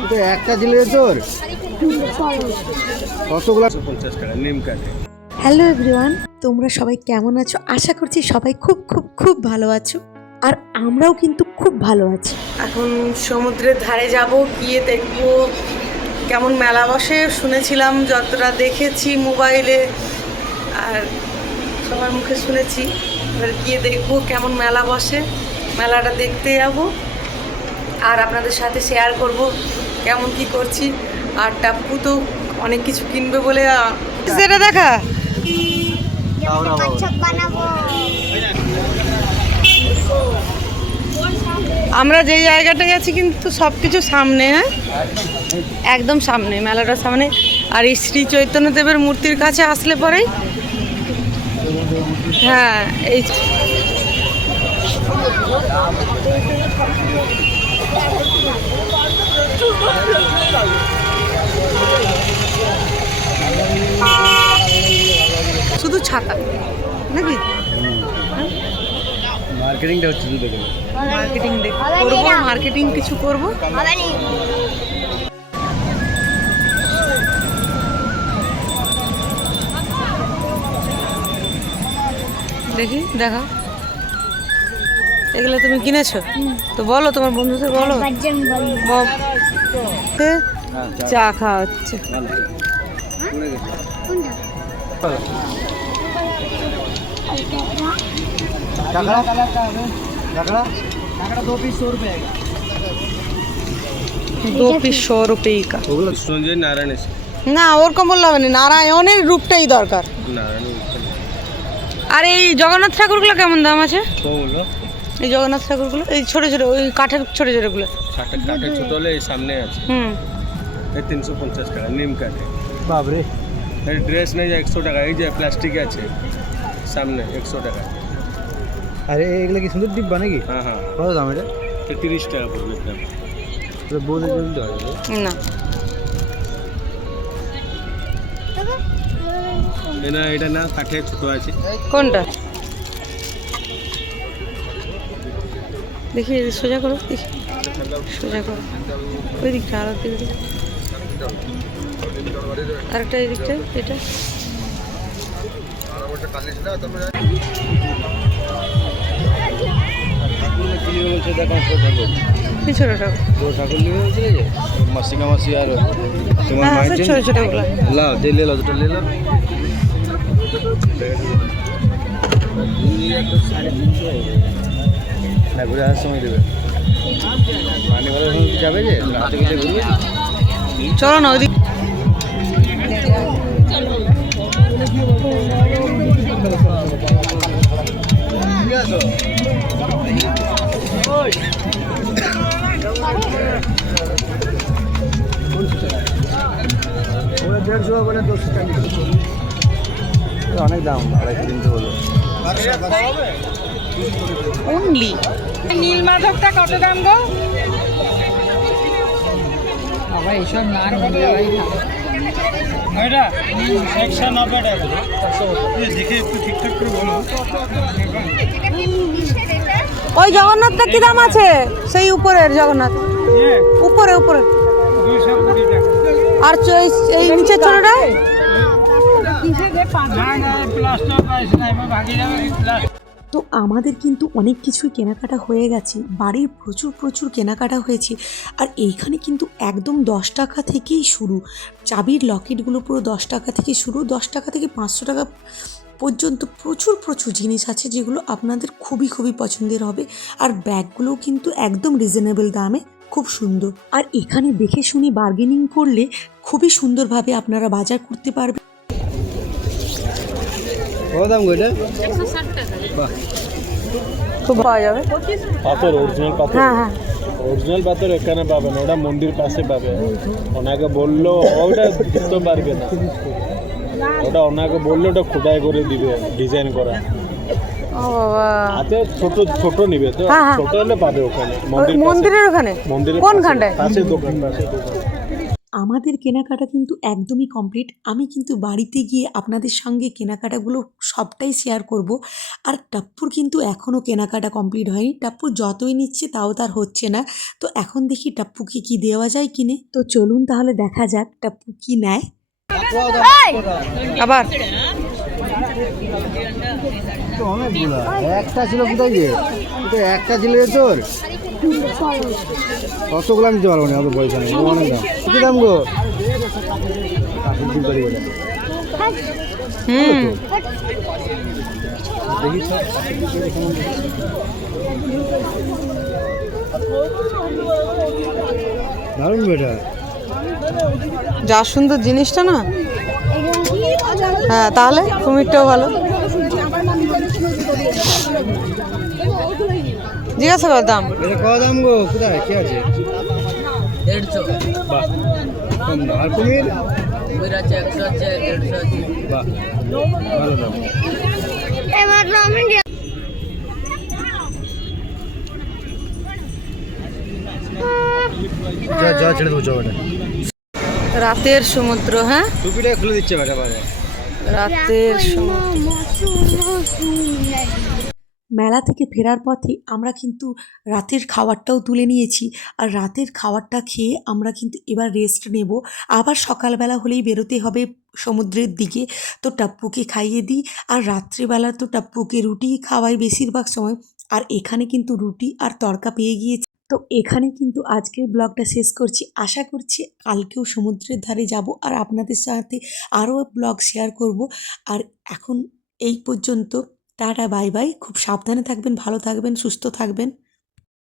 এটা একটা জিলের তোর? কতগুলো? পঞ্চাশ টাকা নিম কাঠে হ্যালো এভরিওয়ান তোমরা সবাই কেমন আছো? আশা করছি সবাই খুব খুব খুব ভালো আছো। আর আমরাও কিন্তু খুব ভালো আছি। এখন সমুদ্রের ধারে যাব গিয়ে দেখব কেমন মেলা বসে। শুনেছিলাম যতটা দেখেছি মোবাইলে আর সবার মুখে শুনেছি। এবার গিয়ে দেখব কেমন মেলা বসে। মেলাটা দেখতে যাব। আর আপনাদের সাথে শেয়ার করব কেমন কি করছি। আর টাপ্পু তো অনেক কিছু কিনবে বলে সেটা দেখা। আমরা যে জায়গাটায় আছি কিন্তু সব কিছু সামনে হ্যাঁ? একদম সামনে মেলাটার সামনে। আর এই শ্রী চৈতন্যদেবের মূর্তির কাছে আসলে পরেই হ্যাঁ এই শুধু ছাতা নাকি? মার্কেটিংটা হচ্ছে শুধু দেখুন মার্কেটিং দেখ করব মার্কেটিং কিছু করব? দেখি দেখা। এগুলো তুমি কিনেছো? তো বলো তোমার বন্ধুদের বলো। চা খাওয়া হচ্ছে পিস শো রুপে না ওরকম বললে হবে না। নারায়ণের রূপটাই দরকার। আর এই জগন্নাথ ঠাকুরগুলো কেমন দাম আছে? এই জগন্নাথ ঠাকুরগুলো এই ছোট ছোট ওই কাঠের ছোট ছোটগুলো কাঠে কাঠে ছোট হলে এই সামনে আছে। হুম। এই তিনশো পঞ্চাশ টাকা নিম কাঠে বাবরে এই ড্রেস নেই যে একশো টাকা এই যে প্লাস্টিক আছে সামনে একশো টাকা। আরে এগুলো কি সুন্দর ডিব্বা নাকি? হ্যাঁ হ্যাঁ। কত দাম এটা? তো তিরিশ টাকা পড়বে দাম এটা জলদি হয়। না। না এটা না কাঠে ছোট আছে। কোনটা? দেখি, সোজা করো, দেখি। সোজা করো। ওই দিকটা আর দিকে আরেকটা এই দিকটা এটা ছোট হ্যাঁ জন্য ছোট ছোটগুলো লাও না ঘুরে আসার সময় দেবে। মানে বলে যাবে যে? রাতে গেলে ঘুরবে? চলো না ওইদিক দেড়শো দশ টাকা অনেক দাম আড়াইশো তিনশো হলো অনলি নীল মাধবটা কত দাম গো? ওই জগন্নাথটা কি দাম আছে? সেই উপরের জগন্নাথ। উপরে উপরে। আর এই- এই নিচের ছোটটা তো আমাদের কিন্তু অনেক কিছুই কেনাকাটা হয়ে গেছে। বাড়ির প্রচুর প্রচুর কেনাকাটা হয়েছে। আর এইখানে কিন্তু একদম দশ টাকা থেকেই শুরু। চাবির লকেটগুলো পুরো দশ টাকা থেকে শুরু। দশ টাকা থেকে পাঁচশো টাকা পর্যন্ত প্রচুর প্রচুর জিনিস আছে যেগুলো আপনাদের খুবই খুবই পছন্দের হবে। আর ব্যাগগুলোও কিন্তু একদম রিজনেবল দামে খুব সুন্দর। আর এখানে দেখে শুনে বার্গেনিং করলে খুবই সুন্দরভাবে আপনারা বাজার করতে পারবেন। কত দাম গো এটা? খুব পাওয়া যাবে। পাথর অরিজিনাল পাথর? হ্যাঁ হ্যাঁ। অরিজিনাল পাথর এখানে পাবেন ওটা মন্দির পাশে পাবে। ওনাকে বলল ওটা দিতে পারবে না। ওটা ওনাকে বললে ওটা খোদাই করে দিবে ডিজাইন করা। হাতে ছোট ছোট নিবে তো? হ্যাঁ, হ্যাঁ। ছোট হলে পাবে ওখানে মন্দিরের ওখানে? মন্দিরের কোন পাশে- পাশে দোকান পাশে দোকান। আমাদের কেনাকাটা কিন্তু একদমই কমপ্লিট আমি কিন্তু বাড়িতে গিয়ে আপনাদের সঙ্গে কেনাকাটাগুলো সবটাই শেয়ার করব। আর টাপ্পুর কিন্তু এখনও কেনাকাটা কমপ্লিট হয়নি। টাপ্পুর যতই নিচ্ছে তাও তার হচ্ছে না। তো এখন দেখি টাপ্পুকে কি দেওয়া যায় কিনে। তো চলুন তাহলে দেখা যাক টাপ্পু কি নেয়। আবার। একটা ছিল কোথায় গিয়ে? একটা ছিল তোর? কতগুলো আমি দিতে পারব না? অত পয়সা নেই। অনেক দাম কি দাম গো। হুম। দারুণ বেটা। যা সুন্দর জিনিসটা না? হ্যাঁ তাহলে কুমিরটাও ভালো। জিজ্ঞাসা কর দাম। এটা কত দাম গো? কোথায়? কি আছে? বাহ। কম দাম আর কুমির বাহ। ভালো দাম। যা যা ছেড়ে দেবো চো বেটা রাতের সমুদ্র হ্যাঁ? টুপিটা খুলে দিচ্ছে বেটা রাতের সমুদ্র। মেলা থেকে ফেরার পথে আমরা কিন্তু রাতের খাবারটাও তুলে নিয়েছি। আর রাতের খাবারটা খেয়ে আমরা কিন্তু এবার রেস্ট নেব। আবার সকালবেলা হলেই বেরোতে হবে সমুদ্রের দিকে। তো টাপ্পুকে খাইয়ে দিই। আর রাত্রিবেলা তো টাপ্পুকে রুটি খাওয়াই বেশিরভাগ সময়। আর এখানে কিন্তু রুটি আর তড়কা পেয়ে গিয়েছি। তো এখানে কিন্তু আজকের ব্লগটা শেষ করছি। আশা করছি কালকেও সমুদ্রের ধারে যাব। আর আপনাদের সাথে আরও ব্লগ শেয়ার করব। আর এখন এই পর্যন্ত টাটা বাই বাই। খুব সাবধানে থাকবেন ভালো থাকবেন সুস্থ থাকবেন।